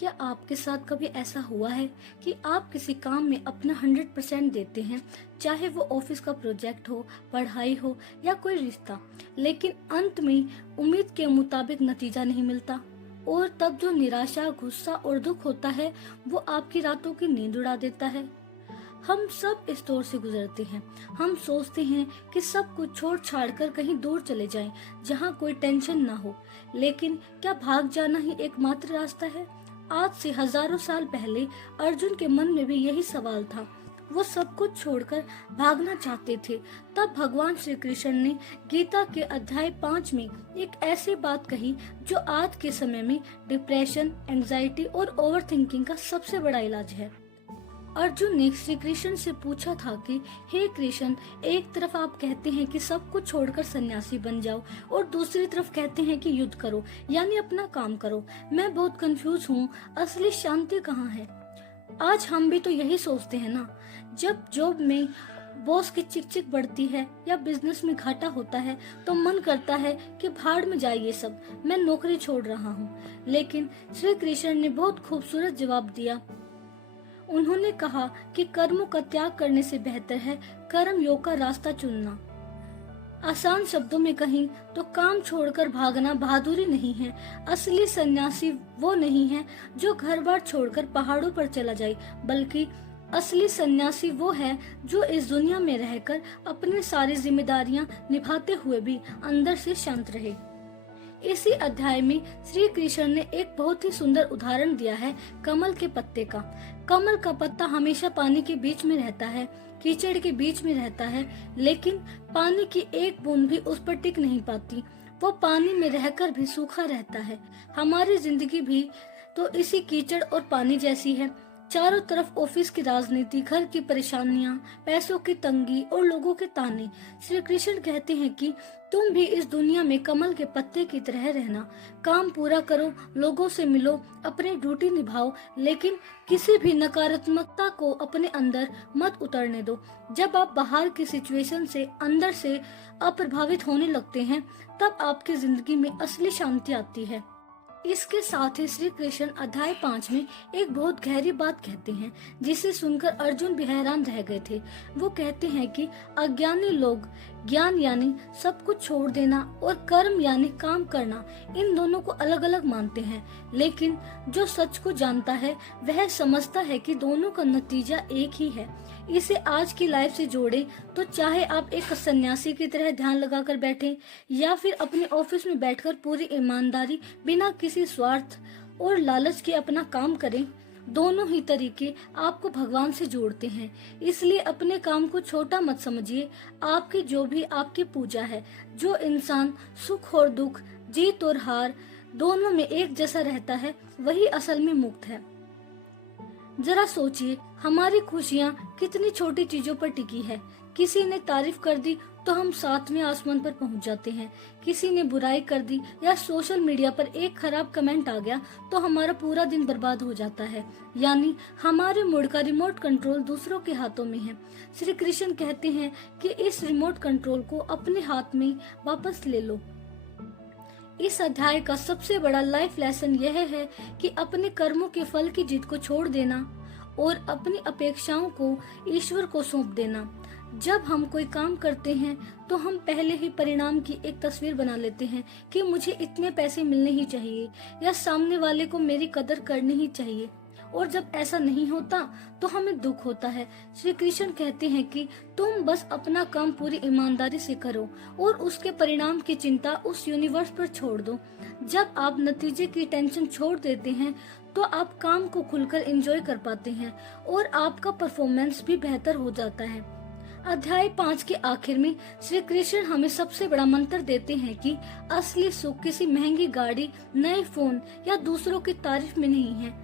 क्या आपके साथ कभी ऐसा हुआ है कि आप किसी काम में अपना 100% देते हैं, चाहे वो ऑफिस का प्रोजेक्ट हो, पढ़ाई हो या कोई रिश्ता, लेकिन अंत में उम्मीद के मुताबिक नतीजा नहीं मिलता और तब जो निराशा, गुस्सा और दुख होता है वो आपकी रातों की नींद उड़ा देता है। हम सब इस दौर से गुजरते हैं। हम सोचते हैं कि सब कुछ छोड़ छाड़ कर कहीं दूर चले जाएं, जहां कोई टेंशन ना हो। लेकिन क्या भाग जाना ही एकमात्र रास्ता है? आज से हजारों साल पहले अर्जुन के मन में भी यही सवाल था। वो सब कुछ छोड़कर भागना चाहते थे। तब भगवान श्री कृष्ण ने गीता के अध्याय 5 में एक ऐसी बात कही जो आज के समय में डिप्रेशन, एंजाइटी और ओवरथिंकिंग का सबसे बड़ा इलाज है। अर्जुन ने श्री कृष्ण से पूछा था कि हे कृष्ण, एक तरफ आप कहते हैं कि सब कुछ छोड़कर सन्यासी बन जाओ और दूसरी तरफ कहते हैं कि युद्ध करो, यानी अपना काम करो। मैं बहुत कंफ्यूज हूँ, असली शांति कहाँ है? आज हम भी तो यही सोचते हैं ना। जब जॉब में बॉस की चिक चिक बढ़ती है या बिजनेस में घाटा होता है तो मन करता है कि भाड़ में जाए ये सब, मैं नौकरी छोड़ रहा हूँ। लेकिन श्री कृष्ण ने बहुत खूबसूरत जवाब दिया। उन्होंने कहा कि कर्मों का त्याग करने से बेहतर है कर्म योग का रास्ता चुनना। आसान शब्दों में कहीं तो काम छोड़कर भागना बहादुरी नहीं है। असली सन्यासी वो नहीं है जो घर बार छोड़कर पहाड़ों पर चला जाए, बल्कि असली सन्यासी वो है जो इस दुनिया में रहकर अपनी सारी जिम्मेदारियां निभाते हुए भी अंदर से शांत रहे। इसी अध्याय में श्री कृष्ण ने एक बहुत ही सुंदर उदाहरण दिया है कमल के पत्ते का। कमल का पत्ता हमेशा पानी के बीच में रहता है, कीचड़ के बीच में रहता है, लेकिन पानी की एक बूंद भी उस पर टिक नहीं पाती। वो पानी में रहकर भी सूखा रहता है। हमारी जिंदगी भी तो इसी कीचड़ और पानी जैसी है। चारों तरफ ऑफिस की राजनीति, घर की परेशानियां, पैसों की तंगी और लोगों के ताने। श्री कृष्ण कहते हैं कि तुम भी इस दुनिया में कमल के पत्ते की तरह रहना। काम पूरा करो, लोगों से मिलो, अपनी ड्यूटी निभाओ, लेकिन किसी भी नकारात्मकता को अपने अंदर मत उतरने दो। जब आप बाहर की सिचुएशन से अंदर से अप्रभावित होने लगते हैं, तब आपकी जिंदगी में असली शांति आती है। इसके साथ ही श्री कृष्ण अध्याय 5 में एक बहुत गहरी बात कहते हैं, जिसे सुनकर अर्जुन भी हैरान रह गए थे। वो कहते हैं कि अज्ञानी लोग ज्ञान यानी सब कुछ छोड़ देना और कर्म यानी काम करना, इन दोनों को अलग अलग मानते हैं। लेकिन जो सच को जानता है वह समझता है कि दोनों का नतीजा एक ही है। इसे आज की लाइफ से जोड़े तो चाहे आप एक सन्यासी की तरह ध्यान लगाकर बैठें या फिर अपने ऑफिस में बैठकर पूरी ईमानदारी बिना किसी स्वार्थ और लालच के अपना काम करें, दोनों ही तरीके आपको भगवान से जोड़ते हैं। इसलिए अपने काम को छोटा मत समझिए। आपकी जो भी आपकी पूजा है, जो इंसान सुख और दुख, जीत और हार दोनों में एक जैसा रहता है, वही असल में मुक्त है। जरा सोचिए, हमारी खुशियाँ कितनी छोटी चीजों पर टिकी है। किसी ने तारीफ कर दी तो हम 7वें आसमान पर पहुंच जाते हैं। किसी ने बुराई कर दी या सोशल मीडिया पर एक खराब कमेंट आ गया तो हमारा पूरा दिन बर्बाद हो जाता है। यानी हमारे मूड का रिमोट कंट्रोल दूसरों के हाथों में है। श्री कृष्ण कहते हैं कि इस रिमोट कंट्रोल को अपने हाथ में वापस ले लो। इस अध्याय का सबसे बड़ा लाइफ लेसन यह है कि अपने कर्मों के फल की जीत को छोड़ देना और अपनी अपेक्षाओं को ईश्वर को सौंप देना। जब हम कोई काम करते हैं तो हम पहले ही परिणाम की एक तस्वीर बना लेते हैं कि मुझे इतने पैसे मिलने ही चाहिए या सामने वाले को मेरी कदर करनी ही चाहिए, और जब ऐसा नहीं होता तो हमें दुख होता है। श्री कृष्ण कहते हैं कि तुम बस अपना काम पूरी ईमानदारी से करो और उसके परिणाम की चिंता उस यूनिवर्स पर छोड़ दो। जब आप नतीजे की टेंशन छोड़ देते हैं तो आप काम को खुलकर एंजॉय कर पाते हैं और आपका परफॉर्मेंस भी बेहतर हो जाता है। अध्याय 5 के आखिर में श्री कृष्ण हमें सबसे बड़ा मंत्र देते हैं कि असली सुख किसी महंगी गाड़ी, नए फोन या दूसरों की तारीफ में नहीं है।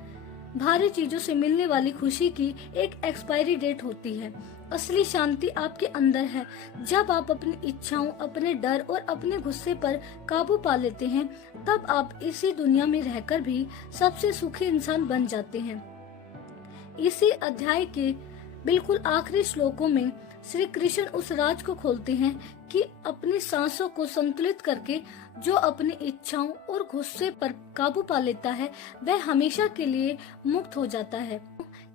भारी चीजों से मिलने वाली खुशी की एक एक्सपायरी डेट होती है। असली शांति आपके अंदर है। जब आप अपनी इच्छाओं, अपने डर और अपने गुस्से पर काबू पा लेते हैं, तब आप इसी दुनिया में रहकर भी सबसे सुखी इंसान बन जाते हैं। इसी अध्याय के बिल्कुल आखिरी श्लोकों में श्री कृष्ण उस राज को खोलते हैं कि अपनी सांसों को संतुलित करके जो अपनी इच्छाओं और गुस्से पर काबू पा लेता है वह हमेशा के लिए मुक्त हो जाता है।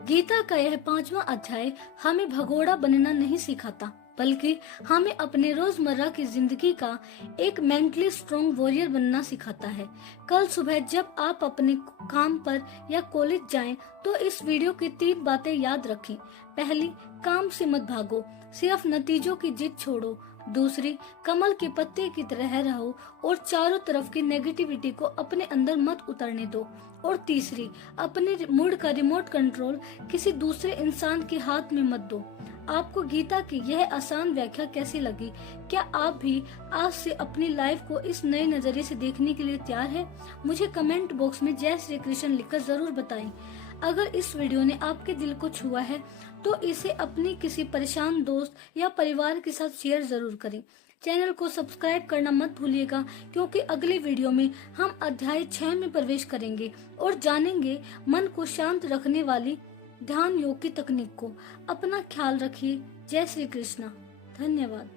गीता का यह 5वां अध्याय हमें भगोड़ा बनना नहीं सिखाता, बल्कि हमें अपने रोजमर्रा की जिंदगी का एक मेंटली स्ट्रॉन्ग वॉरियर बनना सिखाता है। कल सुबह जब आप अपने काम पर या कॉलेज जाएं, तो इस वीडियो की 3 बातें याद रखें। पहली, काम से मत भागो, सिर्फ नतीजों की जिद छोड़ो। दूसरी, कमल के पत्ते की तरह रहो और चारों तरफ की नेगेटिविटी को अपने अंदर मत उतरने दो। और तीसरी, अपने मूड का रिमोट कंट्रोल किसी दूसरे इंसान के हाथ में मत दो। आपको गीता की यह आसान व्याख्या कैसी लगी? क्या आप भी आज से अपनी लाइफ को इस नए नजरिए से देखने के लिए तैयार है? मुझे कमेंट बॉक्स में जय श्री कृष्ण लिखकर जरूर बताएं। अगर इस वीडियो ने आपके दिल को छुआ है तो इसे अपनी किसी परेशान दोस्त या परिवार के साथ शेयर जरूर करें। चैनल को सब्सक्राइब करना मत भूलिएगा, क्योंकि अगले वीडियो में हम अध्याय 6 में प्रवेश करेंगे और जानेंगे मन को शांत रखने वाली ध्यान योग की तकनीक को। अपना ख्याल रखिए। जय श्री कृष्णा। धन्यवाद।